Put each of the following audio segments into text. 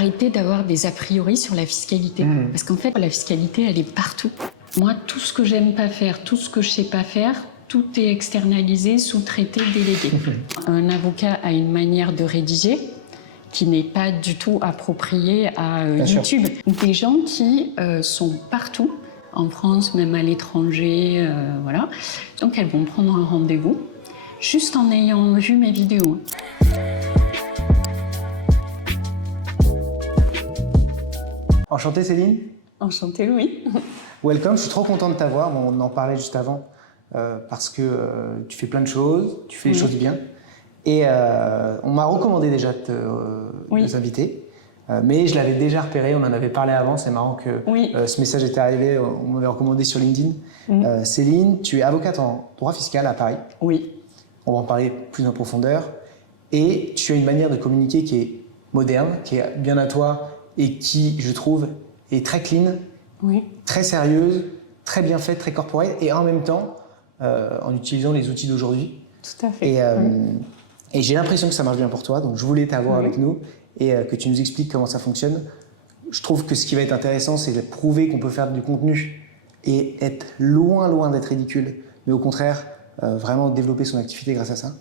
arrêter d'avoir des a priori sur la fiscalité. Parce qu'en fait, la fiscalité, elle est partout. Moi, tout ce que j'aime pas faire, tout ce que je sais pas faire, tout est externalisé, sous-traité, délégué. Un avocat a une manière de rédiger qui n'est pas du tout appropriée à YouTube. Des gens qui sont partout, en France, même à l'étranger, voilà. Donc elles vont prendre un rendez-vous, juste en ayant vu mes vidéos. Enchantée Céline. Enchantée Louis. Welcome, je suis trop content de t'avoir. Bon, on en parlait juste avant parce que tu fais plein de choses, tu fais les choses bien. Et on m'a recommandé déjà de t'inviter. Mais je l'avais déjà repéré, on en avait parlé avant, c'est marrant que ce message était arrivé, on m'avait recommandé sur LinkedIn. Céline, tu es avocate en droit fiscal à Paris. Oui. On va en parler plus en profondeur. Et tu as une manière de communiquer qui est moderne, qui est bien à toi et qui, je trouve, est très clean, très sérieuse, très bien faite, très corporate et en même temps, en utilisant les outils d'aujourd'hui. Tout à fait. Et j'ai l'impression que ça marche bien pour toi, donc je voulais t'avoir avec nous et que tu nous expliques comment ça fonctionne. Je trouve que ce qui va être intéressant, c'est de prouver qu'on peut faire du contenu et être loin d'être ridicule, mais au contraire, vraiment développer son activité grâce à ça.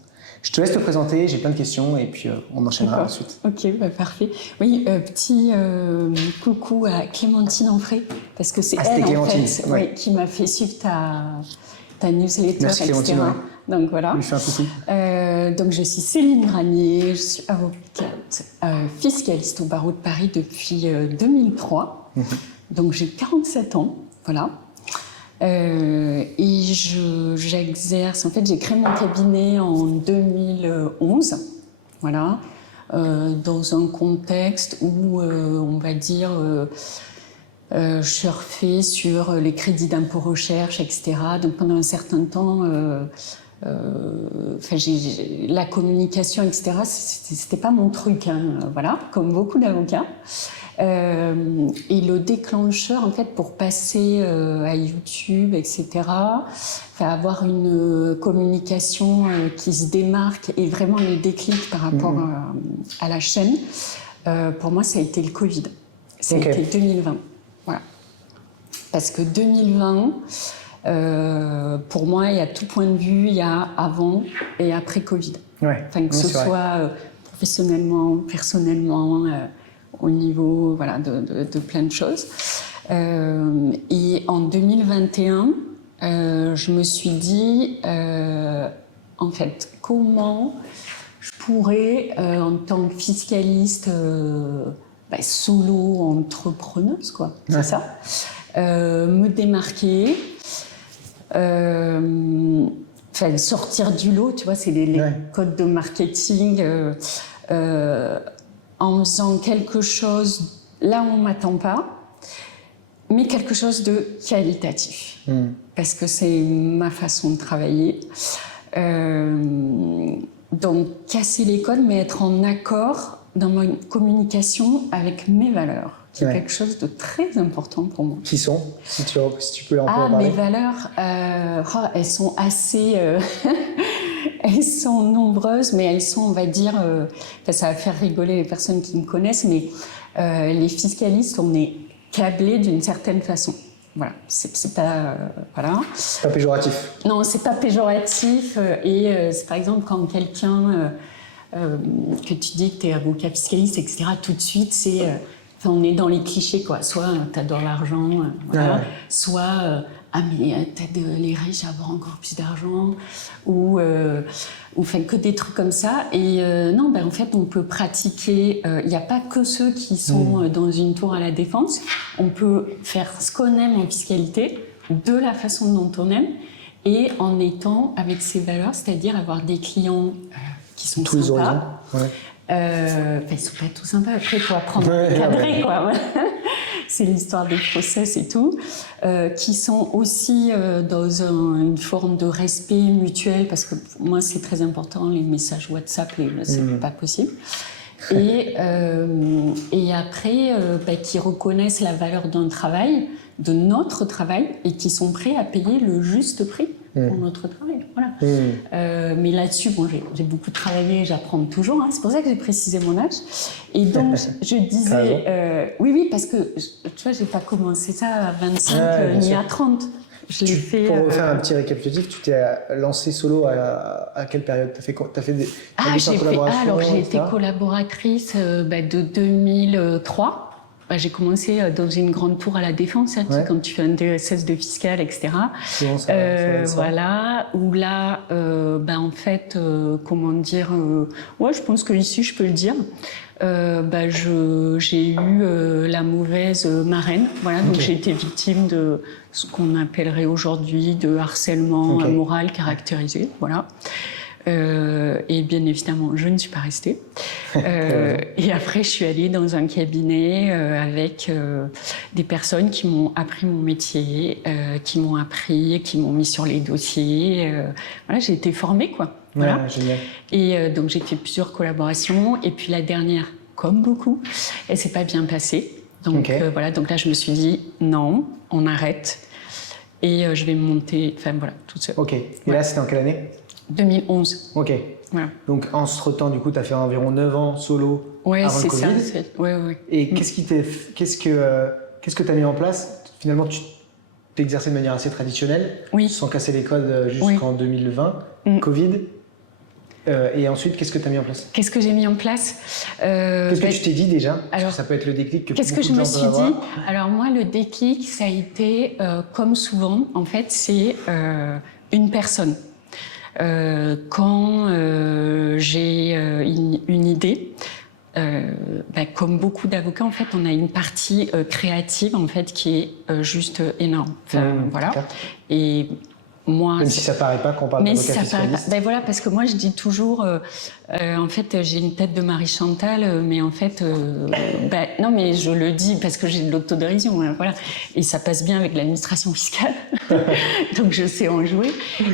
Je te laisse te présenter, j'ai plein de questions et puis on enchaînera ensuite. Ok, bah parfait. Oui, petit coucou à Clémentine Enfray, parce que c'est elle en fait qui m'a fait suivre ta newsletter, Merci, etc. Donc voilà. Je lui fais un coucou. Donc je suis Céline Granier, je suis avocate fiscaliste au barreau de Paris depuis 2003. Donc j'ai 47 ans, voilà. Et j'exerce, en fait j'ai créé mon cabinet en 2011, voilà, dans un contexte où on va dire je surfais sur les crédits d'impôt recherche, etc. Donc pendant un certain temps, la communication, etc. C'était pas mon truc, hein, voilà, comme beaucoup d'avocats. Et le déclencheur, en fait, pour passer à YouTube, etc., avoir une communication qui se démarque et vraiment le déclic par rapport à la chaîne, pour moi, ça a été le Covid. Ça a été 2020. Voilà. Parce que 2020, pour moi, il y a tout point de vue, il y a avant et après Covid. Enfin, que ce soit professionnellement, personnellement, au niveau de plein de choses. Et en 2021, je me suis dit, en fait, comment je pourrais, en tant que fiscaliste, solo entrepreneuse, quoi, c'est ça, me démarquer, sortir du lot, tu vois, c'est les codes de marketing, en faisant quelque chose là où on ne m'attend pas, mais quelque chose de qualitatif. Parce que c'est ma façon de travailler. Donc, casser les codes, mais être en accord dans ma communication avec mes valeurs, qui est quelque chose de très important pour moi. Qui sont, si tu peux en parler. Mes valeurs, elles sont assez... elles sont nombreuses, mais elles sont, on va dire... ça va faire rigoler les personnes qui me connaissent, mais les fiscalistes, on est câblés d'une certaine façon. Voilà, c'est pas... voilà. C'est pas péjoratif. Non, c'est pas péjoratif. Et c'est par exemple quand quelqu'un... que tu dis que tu es avocat fiscaliste, etc., tout de suite, c'est... on est dans les clichés, quoi. Soit tu adores l'argent, voilà. Soit t'aides les riches à avoir encore plus d'argent, ou que des trucs comme ça. Et non, en fait, on peut pratiquer. Il n'y a pas que ceux qui sont dans une tour à la Défense. On peut faire ce qu'on aime en fiscalité, de la façon dont on aime, et en étant avec ses valeurs, c'est-à-dire avoir des clients qui sont tous sympas. Ils sont pas tous sympas. Après, il faut apprendre à cadrer, quoi. C'est l'histoire des process et tout, qui sont aussi dans une forme de respect mutuel, parce que pour moi, c'est très important, les messages WhatsApp, c'est pas possible. Et après, qui reconnaissent la valeur d'un travail, de notre travail, et qui sont prêts à payer le juste prix pour notre travail. Voilà. Mais là-dessus, bon, j'ai beaucoup travaillé, j'apprends toujours. Hein, c'est pour ça que j'ai précisé mon âge. Et donc, je disais... oui, parce que, tu vois, j'ai pas commencé ça à 25 ni à 30. Je l'ai fait... Pour faire un petit récapitulatif, tu t'es lancé solo à quelle période? Tu as fait des collaborations? Alors, j'ai été collaboratrice de 2003. J'ai commencé dans une grande tour à la Défense, hein, quand tu fais un DSS de fiscal, etc. Voilà, où là, en fait, comment dire, je pense que ici, je peux le dire. J'ai eu la mauvaise marraine, voilà, donc j'ai été victime de ce qu'on appellerait aujourd'hui de harcèlement moral caractérisé, voilà. Et bien évidemment, je ne suis pas restée. Et après, je suis allée dans un cabinet avec des personnes qui m'ont appris mon métier, qui m'ont mis sur les dossiers. Voilà, j'ai été formée, quoi. Voilà. Génial. Et donc, j'ai fait plusieurs collaborations. Et puis la dernière, comme beaucoup, elle s'est pas bien passée. Donc voilà, donc là, je me suis dit, non, on arrête. Et je vais monter, toute seule. Ok. Et là, c'était en quelle année? 2011. Ok. Voilà. Donc, entre-temps, du coup, tu as fait environ 9 ans solo avant le Covid. C'est ça. Ouais. Et qu'est-ce que tu as mis en place? Finalement, tu t'exerçais de manière assez traditionnelle, sans casser les codes jusqu'en 2020, Covid. Et ensuite, qu'est-ce que tu as mis en place? Qu'est-ce que j'ai mis en place? Qu'est-ce que tu t'es dit déjà? Parce que ça peut être le déclic que qu'est-ce que je me suis dit? Alors moi, le déclic, ça a été, comme souvent, en fait, c'est une personne. Quand j'ai une idée, comme beaucoup d'avocats, en fait, on a une partie créative, en fait, qui est juste énorme. Voilà. Et moi, même si ça paraît pas qu'on parle d'avocat fiscaliste. Voilà, parce que moi, je dis toujours, en fait, j'ai une tête de Marie Chantal, mais en fait, non, mais je le dis parce que j'ai de l'autodérision, hein, voilà. Et ça passe bien avec l'administration fiscale, donc je sais en jouer.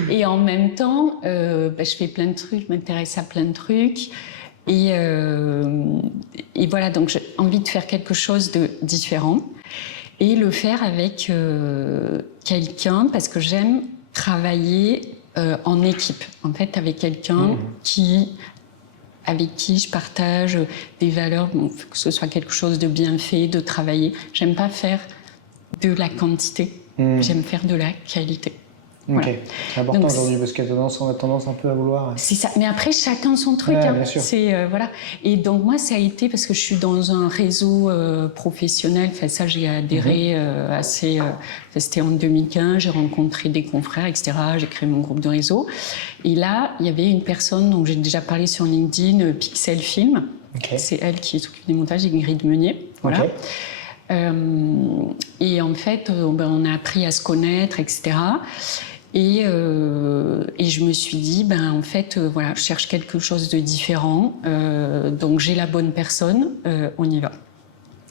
Et en même temps, je fais plein de trucs, je m'intéresse à plein de trucs. Et voilà, donc j'ai envie de faire quelque chose de différent et le faire avec quelqu'un, parce que j'aime travailler en équipe, en fait, avec quelqu'un avec qui je partage des valeurs, que ce soit quelque chose de bien fait, de travailler. J'aime pas faire de la quantité, j'aime faire de la qualité. Voilà. C'est important aujourd'hui parce qu'on a tendance un peu à vouloir. C'est ça, mais après chacun son truc. Bien sûr. C'est voilà. Et donc moi ça a été parce que je suis dans un réseau professionnel. Enfin ça j'ai adhéré assez. C'était en 2015. J'ai rencontré des confrères, etc. J'ai créé mon groupe de réseau. Et là il y avait une personne dont j'ai déjà parlé sur LinkedIn, Pixel Film. C'est elle qui s'occupe des montages, Ingrid Meunier. Voilà. Et en fait, on a appris à se connaître, etc. Et je me suis dit, en fait, voilà, je cherche quelque chose de différent. Donc, j'ai la bonne personne, on y va.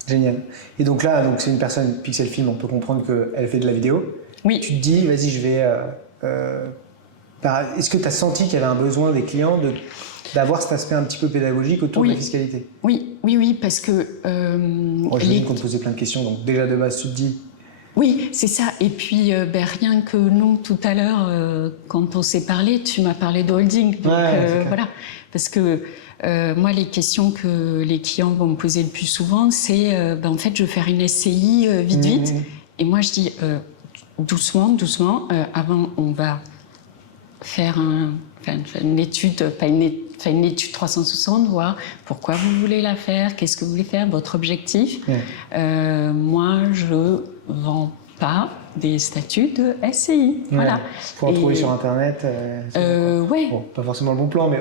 Génial. Et donc là, c'est une personne, Pixel Film, on peut comprendre qu'elle fait de la vidéo. Oui. Tu te dis, vas-y, je vais... Est-ce que tu as senti qu'il y avait un besoin des clients d'avoir cet aspect un petit peu pédagogique autour de la fiscalité? Oui, parce que... Moi, je me dis qu'on te posait plein de questions, donc déjà de base, tu te dis... Oui, c'est ça. Et puis, rien que nous, tout à l'heure, quand on s'est parlé, tu m'as parlé de holding. Donc, voilà. Parce que moi, les questions que les clients vont me poser le plus souvent, c'est en fait, je veux faire une SCI vite. Et moi, je dis doucement. Avant, on va faire une étude, une étude 360, voir pourquoi vous voulez la faire, qu'est-ce que vous voulez faire, votre objectif. Moi, je vends pas des statuts de SCI. Voilà. Faut en trouver sur Internet. Bon, pas forcément le bon plan, mais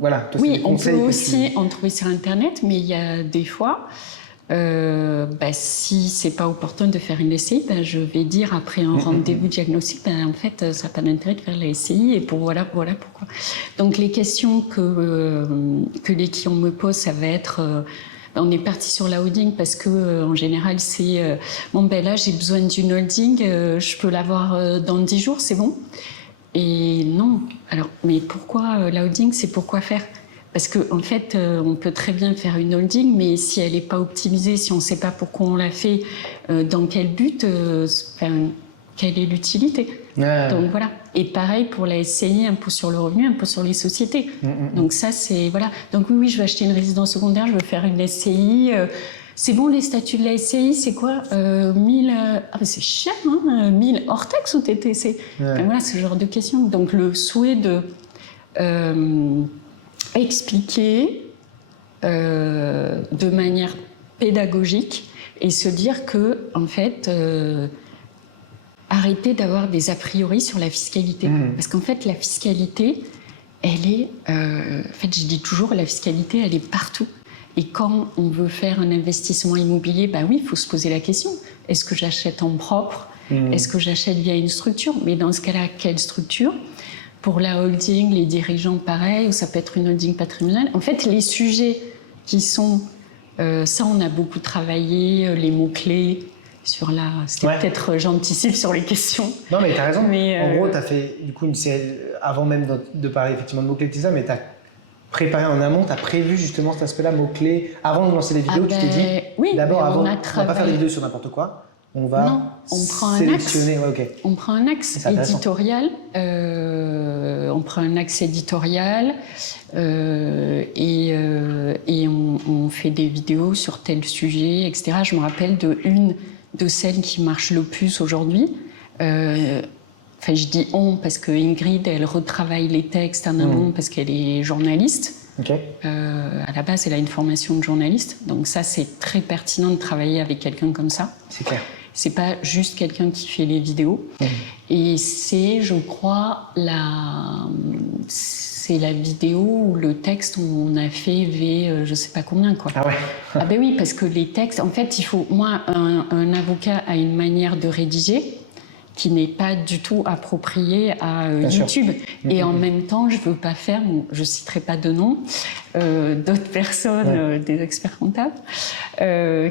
voilà. Toi, oui, on peut aussi en trouver sur Internet, mais il y a des fois, si c'est pas opportun de faire une SCI, je vais dire après un rendez-vous diagnostic, en fait, ça n'a pas d'intérêt de faire la SCI et voilà pourquoi. Donc les questions que les clients me posent, ça va être on est parti sur la holding parce que en général c'est là j'ai besoin d'une holding, je peux l'avoir dans 10 jours, c'est bon? Et non. Alors mais pourquoi la holding? C'est pourquoi faire? Parce qu'en fait, on peut très bien faire une holding, mais si elle n'est pas optimisée, si on ne sait pas pourquoi on l'a fait, dans quel but, quelle est l'utilité. Donc voilà. Et pareil pour la SCI, impôt sur le revenu, impôt sur les sociétés. Donc ça, c'est... Voilà. Donc oui, je veux acheter une résidence secondaire, je veux faire une SCI. C'est bon, les statuts de la SCI, c'est quoi 1000... c'est cher, hein 1000 hors taxe ou TTC. Enfin, voilà, ce genre de questions. Donc le souhait de expliquer de manière pédagogique et se dire que, en fait... arrêter d'avoir des a priori sur la fiscalité. Parce qu'en fait, la fiscalité, elle est... en fait, je dis toujours, la fiscalité, elle est partout. Et quand on veut faire un investissement immobilier, ben oui, il faut se poser la question. Est-ce que j'achète en propre? Est-ce que j'achète via une structure? Mais dans ce cas-là, quelle structure? Pour la holding, les dirigeants, pareil, ou ça peut être une holding patrimoniale. En fait, les sujets qui sont... ça, on a beaucoup travaillé, les mots-clés... Sur la... C'était peut-être j'anticipe sur les questions. Non, mais tu as raison. Mais en gros, tu as fait du coup une série, avant même de parler effectivement de mots-clés et tout ça, mais tu as préparé en amont, tu as prévu justement cet aspect-là, mots-clés. Avant de lancer les vidéos, tu t'es dit, oui, d'abord, on va pas faire des vidéos sur n'importe quoi, on va sélectionner. On prend un axe éditorial. On prend un axe éditorial et on fait des vidéos sur tel sujet, etc. Je me rappelle de celles qui marchent le plus aujourd'hui. Enfin, je dis on parce que Ingrid, elle retravaille les textes en amont parce qu'elle est journaliste. À la base, elle a une formation de journaliste. Donc ça, c'est très pertinent de travailler avec quelqu'un comme ça. C'est clair. C'est pas juste quelqu'un qui fait les vidéos. Et c'est, je crois, c'est la vidéo ou le texte où on a fait je sais pas combien, quoi. Ah ouais. Ah ben oui, parce que les textes, en fait, il faut... Moi, un avocat a une manière de rédiger qui n'est pas du tout appropriée à YouTube. Et en même temps, je veux pas faire, je citerai pas de nom, d'autres personnes, des experts comptables,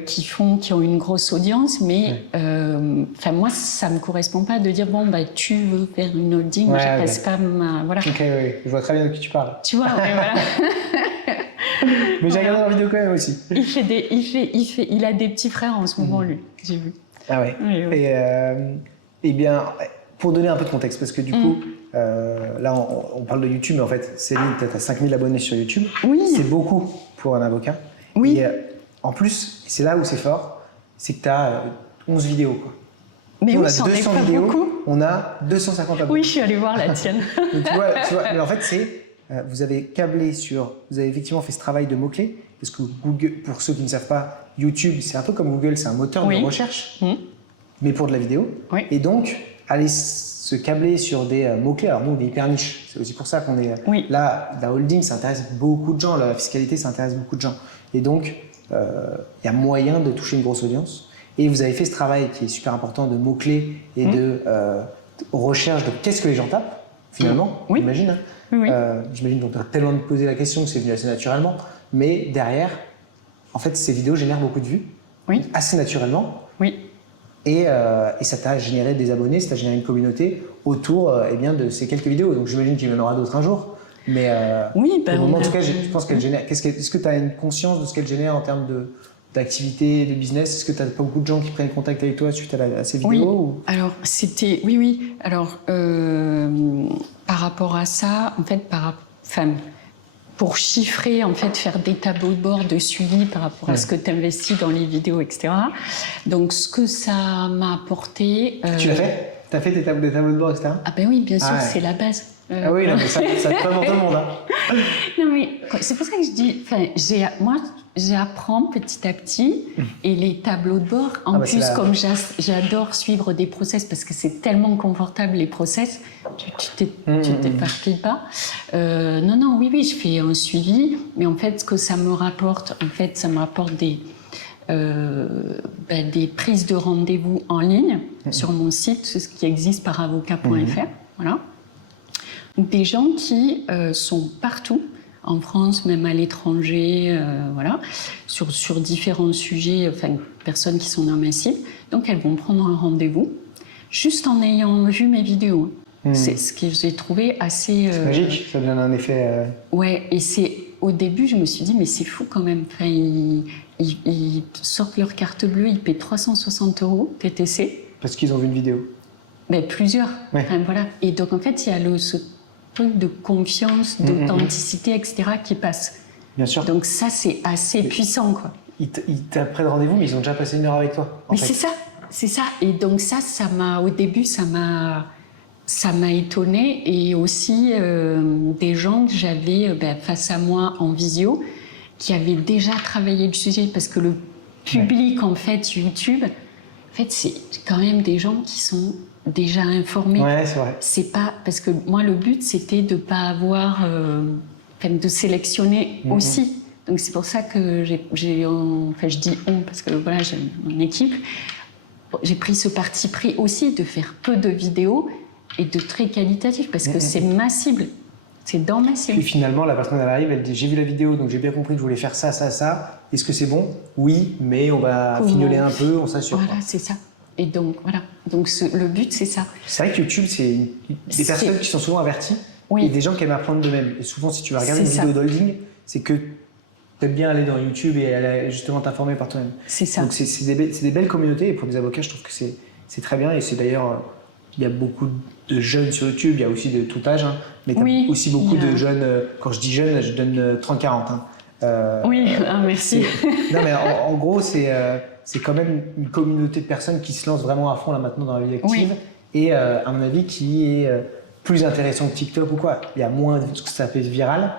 qui ont une grosse audience, mais enfin moi, ça me correspond pas de dire bon bah tu veux faire une holding, moi je passe pas ma voilà. Ok, je vois très bien de qui tu parles. Tu vois, voilà. Mais j'ai regardé la vidéo quand même aussi. Il a des petits frères en ce moment, lui, j'ai vu. Ah ouais. Et bien, pour donner un peu de contexte, parce que du coup, là, on parle de YouTube, mais en fait, Céline, tu as 5000 abonnés sur YouTube. Oui. C'est beaucoup pour un avocat. Oui. Et en plus, c'est là où c'est fort, c'est que tu as 11 vidéos, quoi. Mais nous, oui, j'en ai pas beaucoup. On a 250 abonnés. Oui, je suis allée voir la tienne. Donc, tu vois, mais en fait, vous avez câblé vous avez effectivement fait ce travail de mots-clés, parce que Google, pour ceux qui ne savent pas, YouTube, c'est un peu comme Google, c'est un moteur de recherche. Mais pour de la vidéo. Et donc, aller se câbler sur des mots-clés. Alors nous, on est hyper niche. C'est aussi pour ça qu'on est... Là, la holding, ça intéresse beaucoup de gens. La fiscalité, ça intéresse beaucoup de gens. Et donc, il y a moyen de toucher une grosse audience. Et vous avez fait ce travail qui est super important de mots-clés et de recherche de qu'est-ce que les gens tapent, finalement, j'imagine. Hein. J'imagine qu'on peut tellement de poser la question que c'est venu assez naturellement. Mais derrière, en fait, ces vidéos génèrent beaucoup de vues. Assez naturellement. Et ça t'a généré des abonnés, ça t'a généré une communauté autour de ces quelques vidéos. Donc j'imagine qu'il y en aura d'autres un jour. Mais au moment, en tout cas, je pense qu'elle génère. Est-ce que tu as une conscience de ce qu'elle génère en termes d'activité, de business? Est-ce que tu as pas beaucoup de gens qui prennent contact avec toi suite à ces vidéos Alors, c'était... Oui. Alors, par rapport à ça, en fait, pour chiffrer, en fait, faire des tableaux de bord de suivi par rapport à ce que tu investis dans les vidéos, etc. Donc, ce que ça m'a apporté... Tu l'as fait? Tu as fait des tableaux de bord, etc. Ah ben oui, bien sûr, c'est la base. Ah oui, non, mais ça te pas pour tout le monde. Hein. Non, mais c'est pour ça que je dis... Moi, j'apprends petit à petit et les tableaux de bord, en plus, comme j'adore suivre des process parce que c'est tellement confortable les process, tu t'éparpilles pas. Oui, je fais un suivi, mais en fait, ce que ça me rapporte, ça me rapporte des prises de rendez-vous en ligne sur mon site, ce qui existe par avocat.fr, voilà. Des gens qui sont partout, en France, même à l'étranger, sur différents sujets, personnes qui sont dans ma cible. Donc, elles vont prendre un rendez-vous, juste en ayant vu mes vidéos. C'est ce que j'ai trouvé assez... C'est magique, ça donne un effet... Ouais, et au début, je me suis dit, mais c'est fou quand même. Ils sortent leur carte bleue, ils paient 360 € TTC. Parce qu'ils ont vu une vidéo. Mais plusieurs. Ouais. Enfin, voilà. Et donc, en fait, il y a ce truc de confiance, d'authenticité, etc. qui passe. Bien sûr. Donc ça, c'est assez puissant, quoi. Ils t'apprennent rendez-vous, mais ils ont déjà passé 1 heure avec toi. Mais c'est ça, c'est ça. Et donc ça m'a, au début, ça m'a étonnée. Et aussi des gens que j'avais face à moi en visio, qui avaient déjà travaillé le sujet, parce que le public, en fait, YouTube, en fait, c'est quand même des gens qui sont déjà informés. Ouais, c'est vrai. C'est pas, parce que moi, le but, c'était de pas avoir, de sélectionner aussi. Donc c'est pour ça que je dis on, parce que voilà, j'ai mon équipe. J'ai pris ce parti pris aussi de faire peu de vidéos et de très qualitatif, parce que c'est ma cible. C'est dans ma cible. Puis finalement, la personne, elle arrive, elle dit, j'ai vu la vidéo, donc j'ai bien compris que je voulais faire ça, ça, ça. Est-ce que c'est bon? Oui, mais on va fignoler un peu, on s'assure. Voilà, c'est ça. Et donc, voilà. Donc, le but, c'est ça. C'est vrai que YouTube, c'est des personnes qui sont souvent averties et des gens qui aiment apprendre d'eux-mêmes. Et souvent, si tu vas regarder une vidéo d'holding, c'est que tu aimes bien aller dans YouTube et aller justement t'informer par toi-même. C'est ça. Donc, c'est des belles communautés. Et pour des avocats, je trouve que c'est très bien. Et c'est d'ailleurs, il y a beaucoup de jeunes sur YouTube. Il y a aussi de tout âge. Hein, mais tu as aussi beaucoup de jeunes. Quand je dis jeunes, je donne 30-40. Hein. Oui, merci. Non, mais en gros, c'est quand même une communauté de personnes qui se lancent vraiment à fond là maintenant dans la vie active et à mon avis qui est plus intéressant que TikTok ou quoi. Il y a moins de ce que ça fait viral,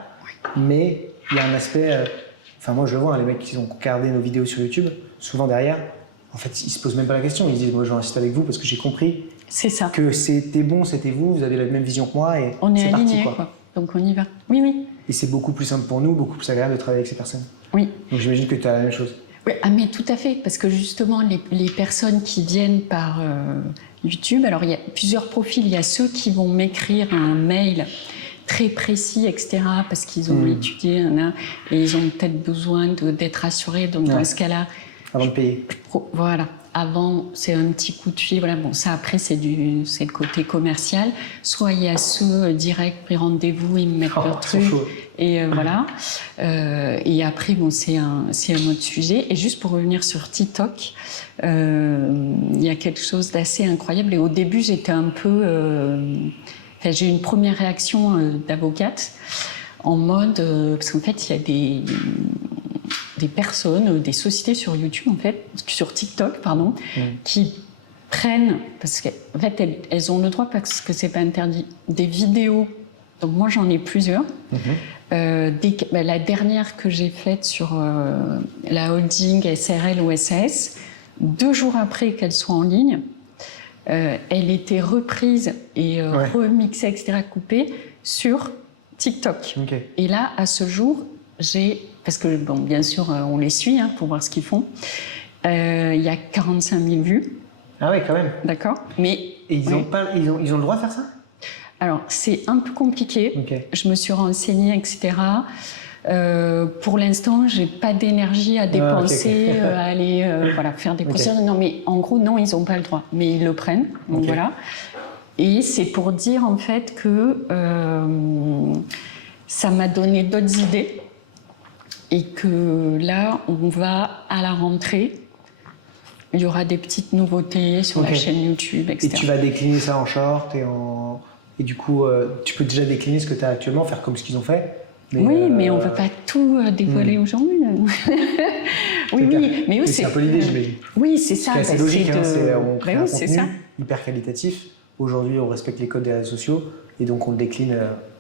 mais il y a un aspect. Enfin, moi je le vois, hein, les mecs qui ont regardé nos vidéos sur YouTube, souvent derrière, en fait, ils se posent même pas la question. Ils disent, moi je vais insister avec vous parce que j'ai compris que c'était bon, c'était vous, vous avez la même vision que moi et on est c'est alignés, parti quoi. Donc on y va. Oui, oui. Et c'est beaucoup plus simple pour nous, beaucoup plus agréable de travailler avec ces personnes. Oui. Donc j'imagine que tu as la même chose. Oui, mais tout à fait, parce que justement, les personnes qui viennent par YouTube, alors il y a plusieurs profils. Il y a ceux qui vont m'écrire un mail très précis, etc., parce qu'ils ont étudié, et ils ont peut-être besoin d'être assurés. Donc dans ce cas-là... Avant de payer. Voilà. Avant, c'est un petit coup de fil. Voilà. Bon, ça, après, c'est le côté commercial. Soit il y a ceux direct, pris rendez-vous, ils me mettent leur truc. Et voilà. Et après, bon, c'est un autre sujet. Et juste pour revenir sur TikTok, il y a quelque chose d'assez incroyable. Et au début, j'étais un peu... j'ai eu une première réaction d'avocate en mode... parce qu'en fait, il y a des personnes, des sociétés sur YouTube, en fait, sur TikTok, pardon, qui prennent, parce qu'en fait, elles ont le droit, parce que c'est pas interdit, des vidéos. Donc moi, j'en ai plusieurs. La dernière que j'ai faite sur la holding SRL ou SAS, 2 jours après qu'elle soit en ligne, elle était reprise et remixée, etc., coupée sur TikTok. Et là, à ce jour, parce que, bon, bien sûr, on les suit pour voir ce qu'ils font. Il y a 45 000 vues. Ah ouais, quand même. D'accord. Mais et ils ont le droit de faire ça? Alors, c'est un peu compliqué. Je me suis renseignée, etc. Pour l'instant, j'ai pas d'énergie à dépenser, à aller faire des procédures. Non, mais en gros, non, ils n'ont pas le droit. Mais ils le prennent. Donc voilà. Et c'est pour dire, en fait, que ça m'a donné d'autres idées. Et que là, on va à la rentrée, il y aura des petites nouveautés sur la chaîne YouTube, etc. Et tu vas décliner ça en short et du coup, tu peux déjà décliner ce que tu as actuellement, faire comme ce qu'ils ont fait. Mais mais on ne peut pas tout dévoiler aujourd'hui. Mais c'est un peu l'idée, j'imagine. Oui, c'est ça. C'est logique, on crée un contenu hyper qualitatif. Aujourd'hui, on respecte les codes des réseaux sociaux et donc on le décline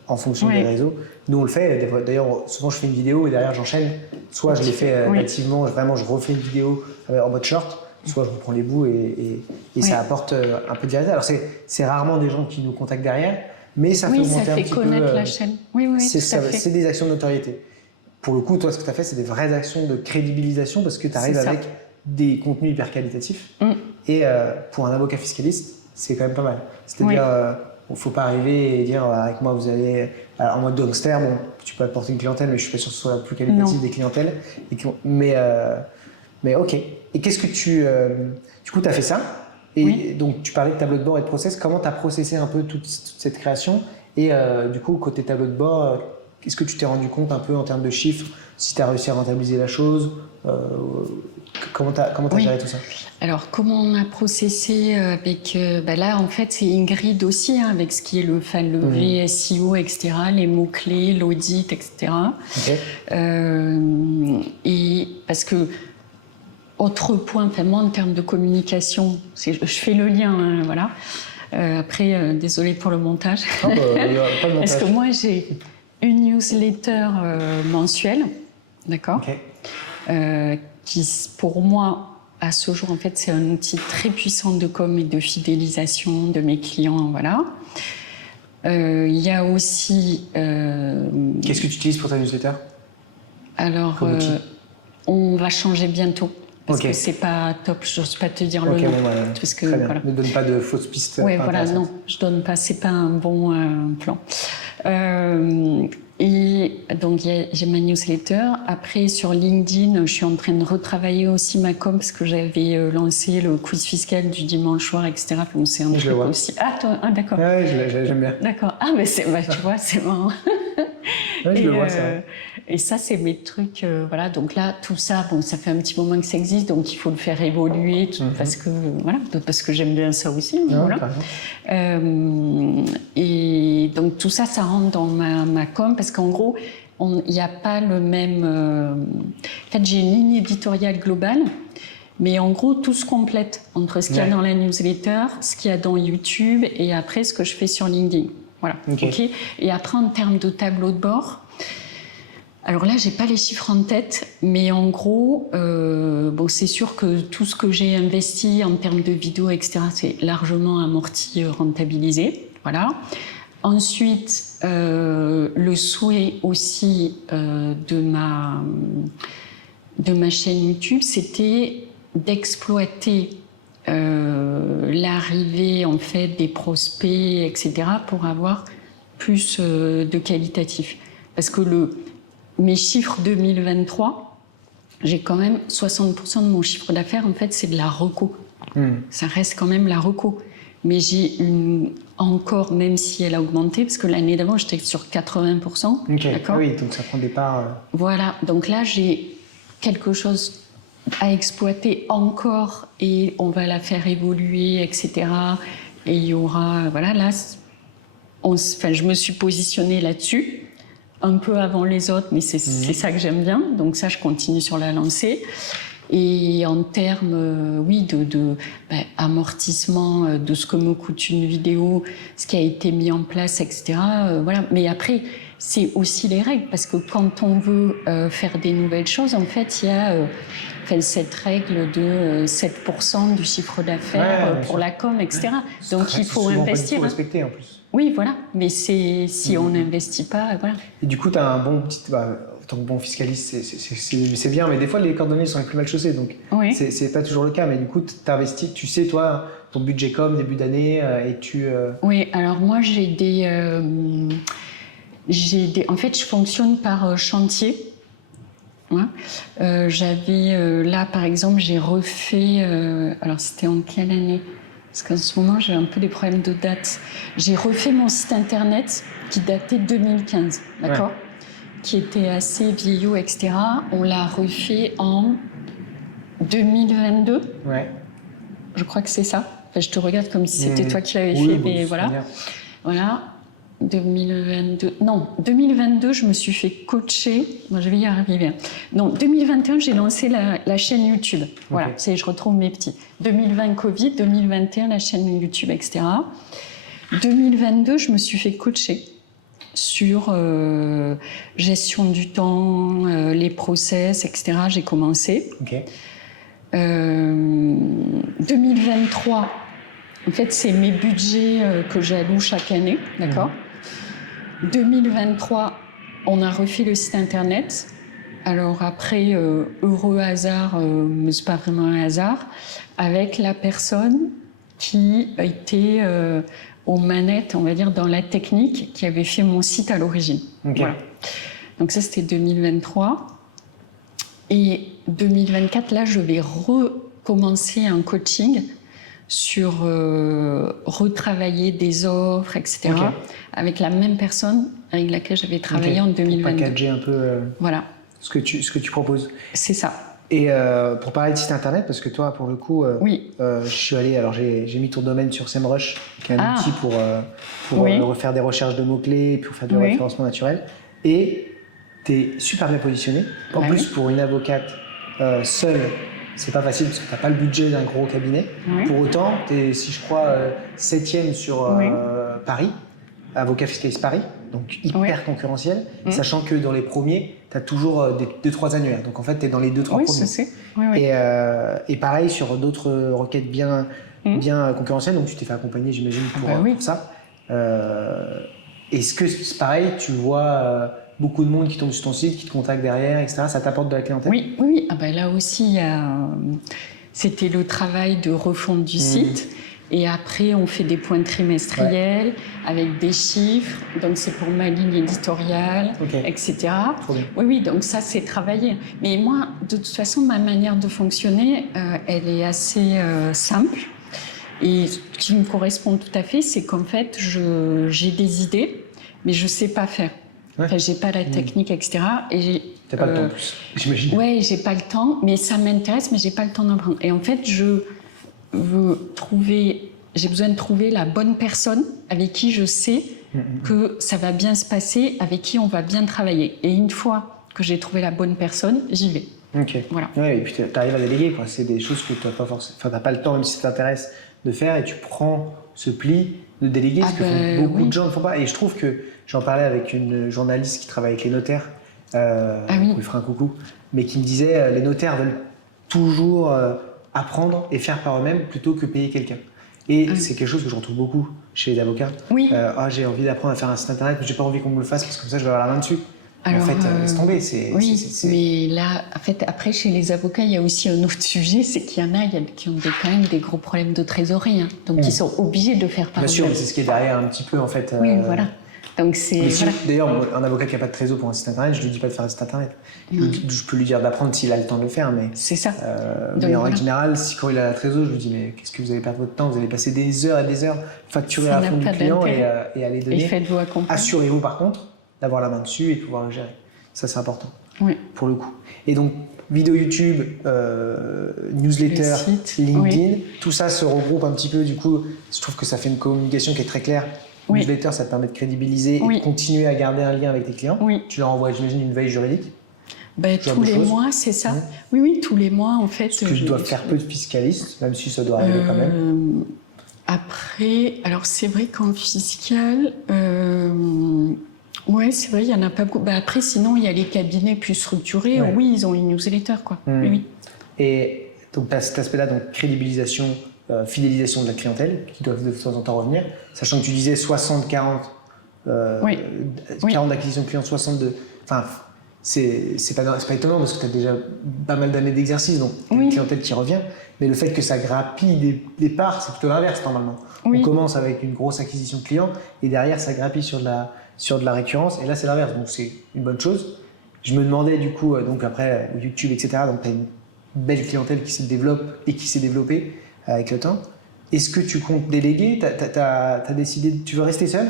en fonction des réseaux. Nous, on le fait. D'ailleurs, souvent, je fais une vidéo et derrière, j'enchaîne. Soit je l'ai fait nativement, vraiment, je refais une vidéo en mode short, soit je reprends les bouts et ça apporte un peu de viralité. Alors, c'est rarement des gens qui nous contactent derrière, mais ça fait augmenter un petit peu... ça fait connaître la chaîne. C'est des actions de notoriété. Pour le coup, toi, ce que tu as fait, c'est des vraies actions de crédibilisation parce que tu arrives avec des contenus hyper qualitatifs. Et pour un avocat fiscaliste, c'est quand même pas mal. C'est-à-dire... Il ne faut pas arriver et dire avec moi vous allez en mode gangster, bon, tu peux apporter une clientèle, mais je suis pas sûr que ce soit la plus qualitative des clientèles. Mais ok. Et qu'est-ce que du coup, tu as fait ça. Et donc, tu parlais de tableau de bord et de process. Comment tu as processé un peu toute cette création? Et du coup, côté tableau de bord, Est-ce que tu t'es rendu compte un peu en termes de chiffres, si tu as réussi à rentabiliser la chose? Comment tu as géré tout ça? Alors, comment on a processé avec... là, en fait, c'est Ingrid aussi, hein, avec ce qui est le levé SEO, etc., les mots-clés, l'audit, etc. Et parce que, autre point, moi, en termes de communication, je fais le lien, hein, voilà. Après, désolée pour le montage. Pas de montage. Parce que moi, j'ai une newsletter mensuelle, d'accord, qui, pour moi, à ce jour, en fait, c'est un outil très puissant de com et de fidélisation de mes clients, voilà. Il y a aussi... Qu'est-ce que tu utilises pour ta newsletter? Alors, on va changer bientôt. Parce que c'est pas top, je n'ose pas te dire le nom. Parce que, très bien. Voilà. Ne donne pas de fausses pistes. Oui, voilà, non, je donne pas, c'est pas un bon plan. Et donc, j'ai ma newsletter. Après, sur LinkedIn, je suis en train de retravailler aussi ma com parce que j'avais lancé le quiz fiscal du dimanche soir, etc. Donc, c'est un truc aussi. Ah, toi, d'accord. Oui, j'aime bien. D'accord. Ah, mais tu vois, c'est marrant. Oui, je le vois, ça. Et ça, c'est mes trucs, voilà. Donc là, tout ça, bon, ça fait un petit moment que ça existe, donc il faut le faire évoluer, parce que j'aime bien ça aussi. Non, voilà. Et donc tout ça, ça rentre dans ma com, parce qu'en gros, il n'y a pas le même... En fait, j'ai une ligne éditoriale globale, mais en gros, tout se complète entre ce qu'il y a dans la newsletter, ce qu'il y a dans YouTube, et après, ce que je fais sur LinkedIn. Voilà. Okay. Et après, en termes de tableau de bord, alors là, j'ai pas les chiffres en tête, mais en gros, bon, c'est sûr que tout ce que j'ai investi en termes de vidéos, etc., c'est largement amorti, rentabilisé. Voilà. Ensuite, le souhait aussi de ma chaîne YouTube, c'était d'exploiter l'arrivée en fait des prospects, etc., pour avoir plus de qualitatif. Parce que mes chiffres 2023, j'ai quand même 60% de mon chiffre d'affaires, en fait, c'est de la reco. Ça reste quand même la reco. Mais j'ai encore, même si elle a augmenté, parce que l'année d'avant, j'étais sur 80%. D'accord. Oui, donc ça prend des parts. Voilà, donc là, j'ai quelque chose à exploiter encore et on va la faire évoluer, etc. Et il y aura, voilà, là, je me suis positionnée là-dessus, un peu avant les autres, mais c'est ça que j'aime bien. Donc ça, je continue sur la lancée. Et en termes, amortissement de ce que me coûte une vidéo, ce qui a été mis en place, etc. Voilà. Mais après, c'est aussi les règles, parce que quand on veut faire des nouvelles choses, en fait, il y a cette règle de 7% du chiffre d'affaires pour la com, etc. Donc il faut investir. Il faut respecter en plus. Oui, voilà. Mais si on n'investit pas, voilà. Et du coup, tu as un bon petit... en tant que bon fiscaliste, c'est bien, mais des fois, les coordonnées sont les plus mal chaussées, donc c'est pas toujours le cas. Mais du coup, tu investis, tu sais, toi, ton budget com, début d'année, et tu... Oui, alors moi, en fait, je fonctionne par chantier. Ouais. J'avais, là, par exemple, j'ai refait... alors, c'était en quelle année ? Parce qu'en ce moment, j'ai un peu des problèmes de date. J'ai refait mon site internet qui datait de 2015, d'accord ? Qui était assez vieillot, etc. On l'a refait en 2022. Ouais. Je crois que c'est ça. Enfin, je te regarde comme si c'était toi qui l'avais fait, mais voilà. Voilà. 2022. Non, 2022, je me suis fait coacher. Bon, je vais y arriver. Non, 2021, j'ai lancé la chaîne YouTube. Voilà, je retrouve mes petits. 2020, Covid. 2021, la chaîne YouTube, etc. 2022, je me suis fait coacher sur gestion du temps, les process, etc. J'ai commencé. 2023, en fait, c'est mes budgets que j'alloue chaque année, d'accord ? 2023, on a refait le site internet. Alors après, heureux hasard, mais c'est pas vraiment un hasard, avec la personne qui était aux manettes, on va dire, dans la technique, qui avait fait mon site à l'origine. Voilà. Donc ça, c'était 2023. Et 2024, là, je vais recommencer un coaching sur retravailler des offres, etc., avec la même personne avec laquelle j'avais travaillé en 2022. Pour packager un peu voilà. ce que tu proposes. C'est ça. Et pour parler de site internet, parce que toi, pour le coup, oui. Je suis allé, alors j'ai mis ton domaine sur SEMrush, qui est un outil pour refaire des recherches de mots-clés, pour faire du référencement naturel. Et tu es super bien positionné. En plus, pour une avocate seule, c'est pas facile parce que tu n'as pas le budget d'un gros cabinet. Pour autant, tu es, si je crois, 7e sur Paris, avocat fiscaliste Paris, donc hyper concurrentiel, sachant que dans les premiers, tu as toujours 2-3 annuaires. Donc en fait, tu es dans les 2-3 premiers. C'est. Et pareil sur d'autres requêtes bien concurrentielles, donc tu t'es fait accompagner, j'imagine, pour ça. Est-ce que c'est pareil, tu vois beaucoup de monde qui tombe sur ton site, qui te contacte derrière, etc. Ça t'apporte de la clientèle? Oui. Ah ben là aussi, c'était le travail de refonte du site. Et après, on fait des points trimestriels avec des chiffres. Donc, c'est pour ma ligne éditoriale, etc. Oui, donc ça, c'est travaillé. Mais moi, de toute façon, ma manière de fonctionner, elle est assez simple. Et ce qui me correspond tout à fait, c'est qu'en fait, j'ai des idées, mais je ne sais pas faire. Enfin, je n'ai pas la technique, etc. Et t'as pas le temps en plus, j'imagine. Oui, je n'ai pas le temps, mais ça m'intéresse, mais je n'ai pas le temps d'apprendre. Et en fait, j'ai besoin de trouver la bonne personne avec qui je sais que ça va bien se passer, avec qui on va bien travailler. Et une fois que j'ai trouvé la bonne personne, j'y vais. Voilà. Ouais, et puis tu arrives à déléguer, quoi. C'est des choses que tu n'as pas forcément. Enfin, tu n'as pas le temps, même si ça t'intéresse, de faire, et tu prends ce pli de déléguer, ce que beaucoup de gens ne font pas. Et je trouve que j'en parlais avec une journaliste qui travaille avec les notaires, on lui fera un coucou, mais qui me disait les notaires veulent toujours apprendre et faire par eux-mêmes plutôt que payer quelqu'un. Et c'est quelque chose que je retrouve beaucoup chez les avocats. J'ai envie d'apprendre à faire un site internet, mais j'ai pas envie qu'on me le fasse parce que comme ça je vais avoir la main dessus. Alors, en fait, laisse tomber. Mais là, en fait, après, chez les avocats, il y a aussi un autre sujet, c'est qu'il y en a qui ont quand même des gros problèmes de trésorerie. Hein. Donc, ils sont obligés de faire par eux-mêmes. Bien sûr, c'est ce qui est derrière un petit peu, en fait. Voilà. Donc, c'est... D'ailleurs, un avocat qui n'a pas de trésor pour un site internet, je ne lui dis pas de faire un site internet. Je peux lui dire d'apprendre s'il a le temps de le faire, mais... C'est ça. Mais en règle générale, quand il a la trésor, je lui dis, mais qu'est-ce que vous allez perdre votre temps? Vous allez passer des heures et des heures facturer à fond du client et aller donner. Et faites-vous accompagner. Assurez-vous, par contre, d'avoir la main dessus et de pouvoir le gérer. Ça, c'est important, pour le coup. Et donc, vidéo YouTube, newsletter, LinkedIn, tout ça se regroupe un petit peu. Du coup, je trouve que ça fait une communication qui est très claire. Newsletter, ça te permet de crédibiliser et de continuer à garder un lien avec tes clients. Tu leur envoies, j'imagine, une veille juridique. Tous les mois, c'est ça. Oui, tous les mois, en fait. Ce que je dois faire peu de fiscalistes, même si ça doit arriver quand même. Après, alors c'est vrai qu'en fiscal... Oui, c'est vrai, il n'y en a pas beaucoup. Après, sinon, il y a les cabinets plus structurés. Oui, ils ont une newsletter, quoi. Oui. Et donc, tu as cet aspect-là, donc crédibilisation, fidélisation de la clientèle, qui doivent de temps en temps revenir. Sachant que tu disais 60-40, 40 d'acquisition de clients, 62. Enfin, c'est pas étonnant parce que tu as déjà pas mal d'années d'exercice, donc une clientèle qui revient. Mais le fait que ça grappille des parts, c'est plutôt l'inverse, normalement. On commence avec une grosse acquisition de clients et derrière, ça grappille sur de la récurrence, et là c'est l'inverse, donc c'est une bonne chose. Je me demandais du coup, donc après YouTube, etc., donc tu as une belle clientèle qui se développe et qui s'est développée avec le temps. Est-ce que tu comptes déléguer? T'as décidé, tu veux rester seul?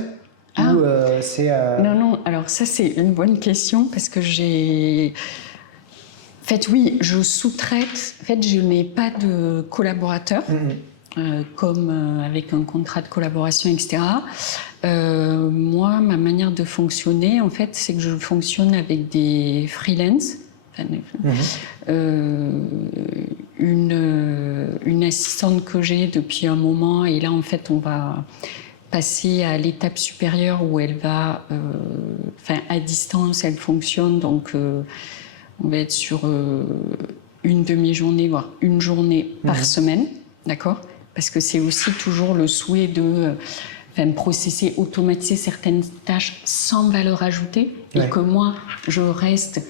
Ou c'est... Non, alors ça c'est une bonne question parce que j'ai... En fait, oui, je sous-traite, en fait, je n'ai pas de collaborateurs. Comme avec un contrat de collaboration, etc. Moi, ma manière de fonctionner, en fait, c'est que je fonctionne avec des freelances, une assistante que j'ai depuis un moment, et là, en fait, on va passer à l'étape supérieure où elle va, à distance, elle fonctionne, donc on va être sur une demi-journée, voire une journée par semaine, d'accord ? Parce que c'est aussi toujours le souhait de processer, automatiser certaines tâches sans valeur ajoutée et que moi, je reste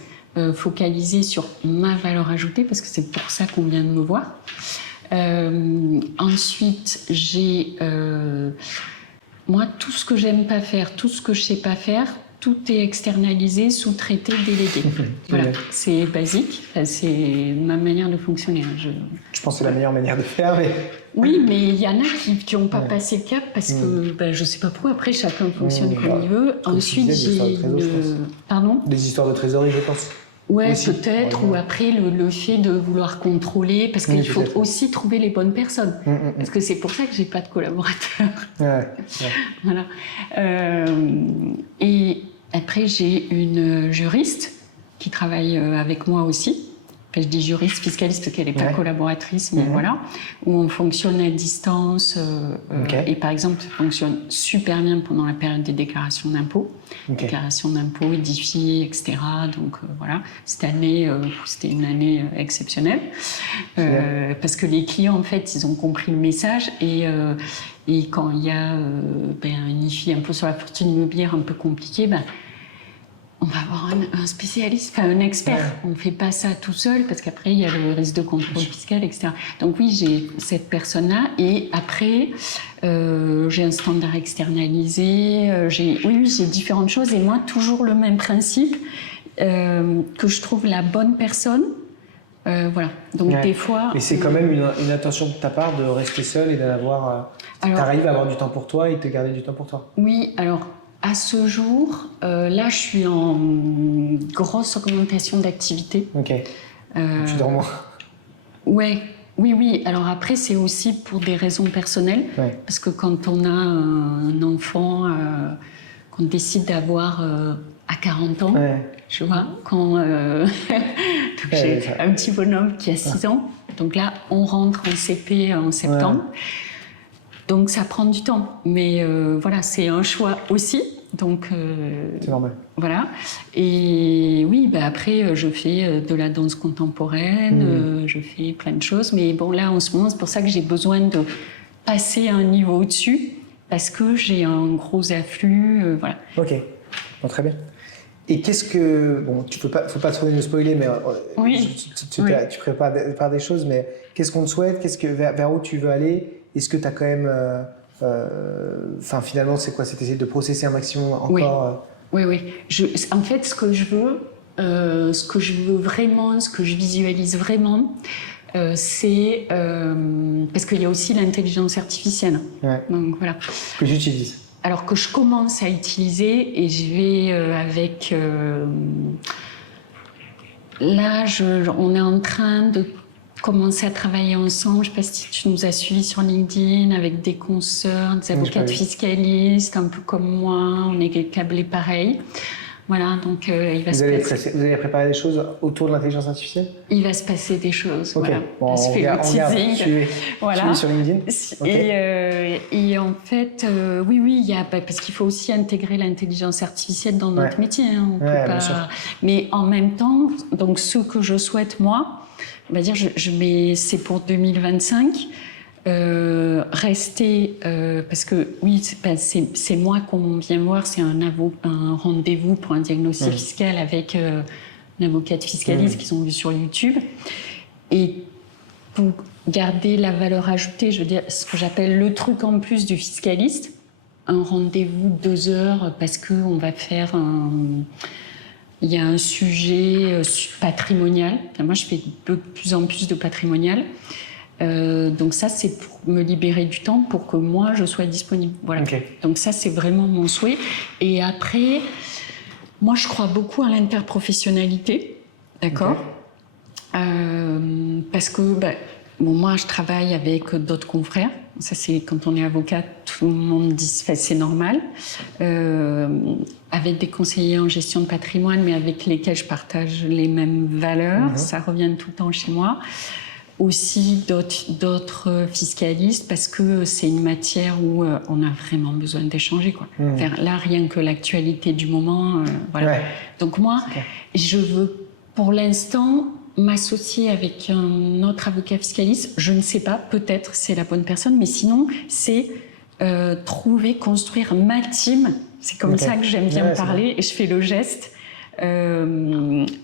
focalisée sur ma valeur ajoutée parce que c'est pour ça qu'on vient de me voir. Ensuite, j'ai... moi, tout ce que j'aime pas faire, tout ce que je sais pas faire, tout est externalisé, sous-traité, délégué. Voilà, c'est basique, c'est ma manière de fonctionner. Je pense que c'est la meilleure manière de faire, mais... Oui, mais il y en a qui n'ont pas passé le cap parce que je ne sais pas pourquoi. Après, chacun fonctionne comme il veut. Ensuite, j'ai Pardon ? Des histoires de trésorerie, je pense. Ouais, peut-être. Ou après, le fait de vouloir contrôler, parce qu'il faut aussi trouver les bonnes personnes. Parce que c'est pour ça que j'ai pas de collaborateurs. Voilà. Et après, j'ai une juriste qui travaille avec moi aussi. Enfin, je dis juriste, fiscaliste, parce qu'elle n'est pas collaboratrice, mais voilà. Où on fonctionne à distance. Et par exemple, ça fonctionne super bien pendant la période des déclarations d'impôts. Déclarations d'impôts édifiées, etc. Donc voilà. Cette année, c'était une année exceptionnelle. Parce que les clients, en fait, ils ont compris le message. Et quand il y a un IFI un peu sur la fortune immobilière un peu compliqué, on va avoir un spécialiste, enfin un expert. On ne fait pas ça tout seul parce qu'après, il y a le risque de contrôle fiscal, etc. Donc oui, j'ai cette personne-là. Et après, j'ai un standard externalisé. J'ai différentes choses. Et moi, toujours le même principe, que je trouve la bonne personne. Voilà. Donc des fois... Et c'est quand même une attention de ta part de rester seule et d'avoir... t'arrives à avoir du temps pour toi et de te garder du temps pour toi. Oui, alors... À ce jour, là, je suis en grosse augmentation d'activité. Ok. Tu dors moins. Oui. Alors après, c'est aussi pour des raisons personnelles. Parce que quand on a un enfant qu'on décide d'avoir à 40 ans, tu vois, quand j'ai un petit bonhomme qui a 6 ans. Donc là, on rentre en CP en septembre. Donc ça prend du temps, mais voilà, c'est un choix aussi. Donc c'est normal. Voilà. Et oui, après je fais de la danse contemporaine, je fais plein de choses, mais bon là en ce moment c'est pour ça que j'ai besoin de passer un niveau au-dessus parce que j'ai un gros afflux, voilà. Ok, bon, très bien. Et qu'est-ce que... Bon, faut pas trop nous spoiler, mais tu prépares des choses, mais qu'est-ce qu'on te souhaite? Vers où tu veux aller? Est-ce que tu as quand même... finalement, c'est quoi? C'est essayer de processer un maximum encore? Oui. En fait, ce que je veux vraiment, ce que je visualise vraiment, c'est... parce qu'il y a aussi l'intelligence artificielle. Donc voilà. Que j'utilise. Alors que je commence à utiliser et je vais avec... Là, on est en train de commencer à travailler ensemble. Je ne sais pas si tu nous as suivis sur LinkedIn avec des consoeurs, des avocates fiscalistes, un peu comme moi. On est câblés pareil. Voilà, donc il va vous allez préparer des choses autour de l'intelligence artificielle? Il va se passer des choses, voilà. Bon, on se fait le teasing. Tu es sur LinkedIn? Et en fait, oui, il y a, parce qu'il faut aussi intégrer l'intelligence artificielle dans notre métier. Hein, on peut pas... Mais en même temps, donc ce que je souhaite, moi, on va dire, c'est pour 2025, rester, parce que oui, c'est moi qu'on vient voir, c'est un rendez-vous pour un diagnostic fiscal avec une avocate fiscaliste qu'ils ont vu sur YouTube. Et pour garder la valeur ajoutée, je veux dire, ce que j'appelle le truc en plus du fiscaliste, un rendez-vous 2 heures parce qu'on va faire il y a un sujet patrimonial. Enfin, moi, je fais de plus en plus de patrimonial. Donc ça, c'est pour me libérer du temps pour que moi, je sois disponible. Voilà. Donc ça, c'est vraiment mon souhait. Et après, moi, je crois beaucoup à l'interprofessionnalité. D'accord ? Parce que moi, je travaille avec d'autres confrères. Ça, c'est quand on est avocat, tout le monde dit c'est normal. Avec des conseillers en gestion de patrimoine, mais avec lesquels je partage les mêmes valeurs. Ça revient tout le temps chez moi. Aussi d'autres fiscalistes, parce que c'est une matière où on a vraiment besoin d'échanger, quoi. Là, rien que l'actualité du moment, voilà. Donc moi, je veux, pour l'instant, m'associer avec un autre avocat fiscaliste. Je ne sais pas, peut-être c'est la bonne personne, mais sinon, c'est construire ma team. C'est comme ça que j'aime bien parler, et je fais le geste.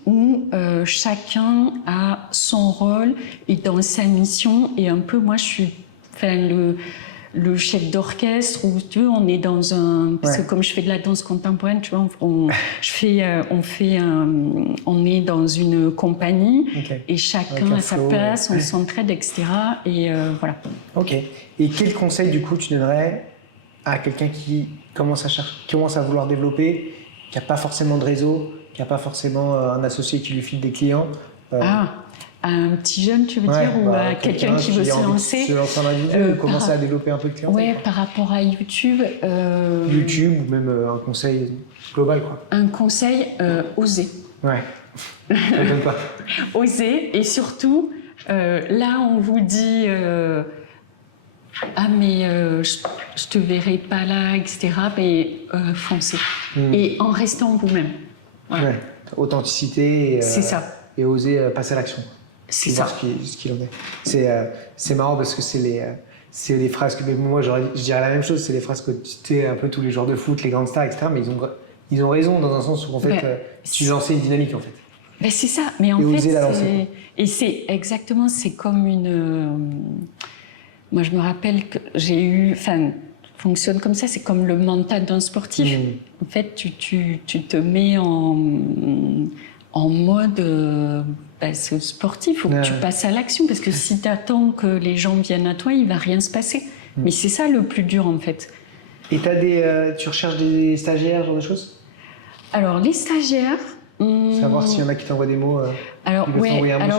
Où chacun a son rôle et dans sa mission, et un peu moi je suis le chef d'orchestre, ou tu veux, on est dans un... Parce que comme je fais de la danse contemporaine, tu vois, on est dans une compagnie et chacun a sa place, on s'entraide, etc. Et voilà. Ok. Et quel conseil, du coup, tu donnerais à quelqu'un qui commence à vouloir développer, qui n'a pas forcément de réseau, qui n'a pas forcément un associé qui lui file des clients à un petit jeune, tu veux dire, ou à quelqu'un qui veut se lancer. Se lancer en individu ou commencer à développer un peu de clientèle. Oui, par rapport à YouTube. YouTube ou même un conseil global, quoi. Un conseil, oser. Ouais, ça m'étonne pas. Oser, et surtout, là, on vous dit ah, mais je te verrai pas là, etc. Mais foncez. Et en restant vous-même. Voilà. Ouais. Authenticité. C'est ça. Et oser passer à l'action. C'est ça. Ce qu'il en est. C'est marrant parce que c'est les phrases que moi je dirais la même chose, c'est les phrases que tu sais un peu tous les joueurs de foot, les grandes stars, etc. Mais ils ont raison dans un sens où en fait tu lançais une dynamique en fait. Ben c'est ça, mais en fait c'est exactement, c'est comme moi je me rappelle que fonctionne comme ça, c'est comme le mental d'un sportif. En fait tu te mets en mode sportif, il faut que tu passes à l'action, parce que si tu attends que les gens viennent à toi, il ne va rien se passer. Mais c'est ça le plus dur en fait. Et tu recherches des stagiaires, ce genre de choses? Alors les stagiaires... Savoir s'il y en a qui t'envoient des mots. Alors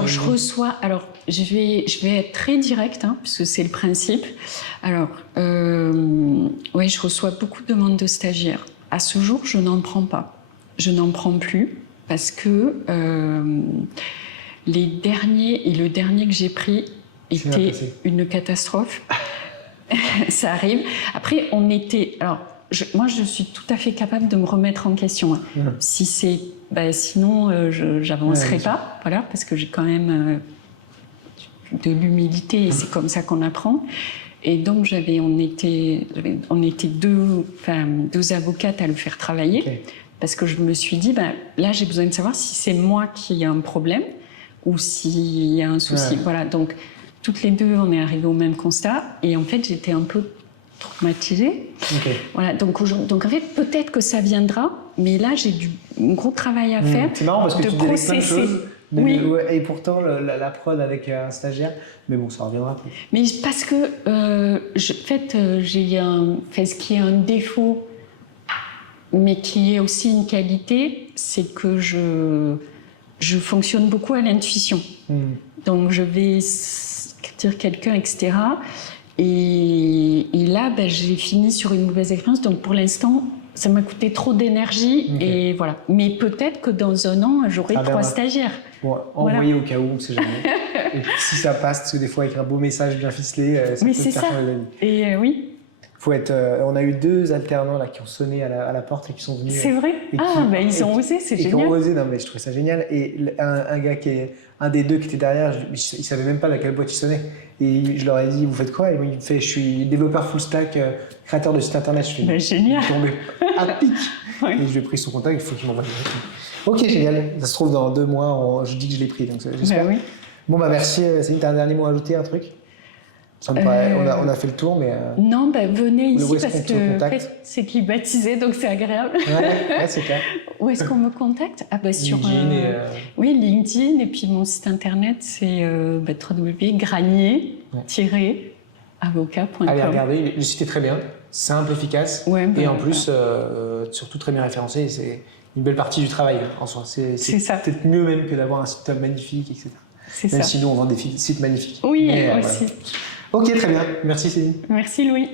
je reçois... Alors je vais être très directe, puisque c'est le principe. Alors, je reçois beaucoup de demandes de stagiaires. À ce jour, je n'en prends pas. Je n'en prends plus. Parce que le dernier que j'ai pris était une catastrophe. Ça arrive. Après, moi, je suis tout à fait capable de me remettre en question. Si c'est, sinon, j'avancerai pas. Voilà, parce que j'ai quand même de l'humilité et c'est comme ça qu'on apprend. Et donc, on était deux avocates à le faire travailler. Okay. Parce que je me suis dit, là, j'ai besoin de savoir si c'est moi qui ai un problème ou s'il y a un souci. Ouais. Voilà, donc, toutes les deux, on est arrivés au même constat. Et en fait, j'étais un peu traumatisée. Okay. Voilà, donc en fait, peut-être que ça viendra, mais là, j'ai un gros travail à faire. C'est marrant parce que tu délègues plein de choses. Et pourtant, la prod avec un stagiaire, mais bon, ça reviendra. Mais parce que, ce qui est un défaut, mais qui est aussi une qualité, c'est que je fonctionne beaucoup à l'intuition. Donc je vais dire quelqu'un, etc. Et là, j'ai fini sur une mauvaise expérience. Donc pour l'instant, ça m'a coûté trop d'énergie. Et voilà. Mais peut-être que dans un an, j'aurai 3 stagiaires. Bon, envoyez au cas où, on ne sait jamais. Et puis, si ça passe, parce que des fois, avec un beau message bien ficelé, ça peut faire changer la vie. Et oui. On a eu 2 alternants là, qui ont sonné à la porte et qui sont venus. C'est vrai. Ils ont osé, c'est génial. Ils ont osé, non mais je trouvais ça génial. Et un gars un des 2 qui était derrière, il savait même pas à quelle boîte il sonnait. Et je leur ai dit, vous faites quoi? Et il me fait, je suis développeur full stack, créateur de site internet. Je suis génial. Tombé à pic. Et je lui ai pris son contact, il faut qu'il m'envoie. Ok, génial. Ça se trouve dans 2 mois, je dis que je l'ai pris, donc j'espère. Oui. Bon merci. Céline, t'as un dernier mot à ajouter, un truc? Ça me paraît, on a fait le tour, mais... Non, venez ici parce que en fait, c'est climatisé, donc c'est agréable. Ouais, c'est clair. Où est-ce qu'on me contacte? Sur LinkedIn Oui, LinkedIn, et puis mon site internet, c'est www.granier-avocat.com. Allez, regardez, le site est très bien, simple, efficace, et en plus, surtout très bien référencé, c'est une belle partie du travail en soi. C'est peut-être mieux même que d'avoir un site magnifique, etc. Même si nous, on vend des sites magnifiques. Oui, aussi. Ok, très bien. Merci Céline. Merci Louis.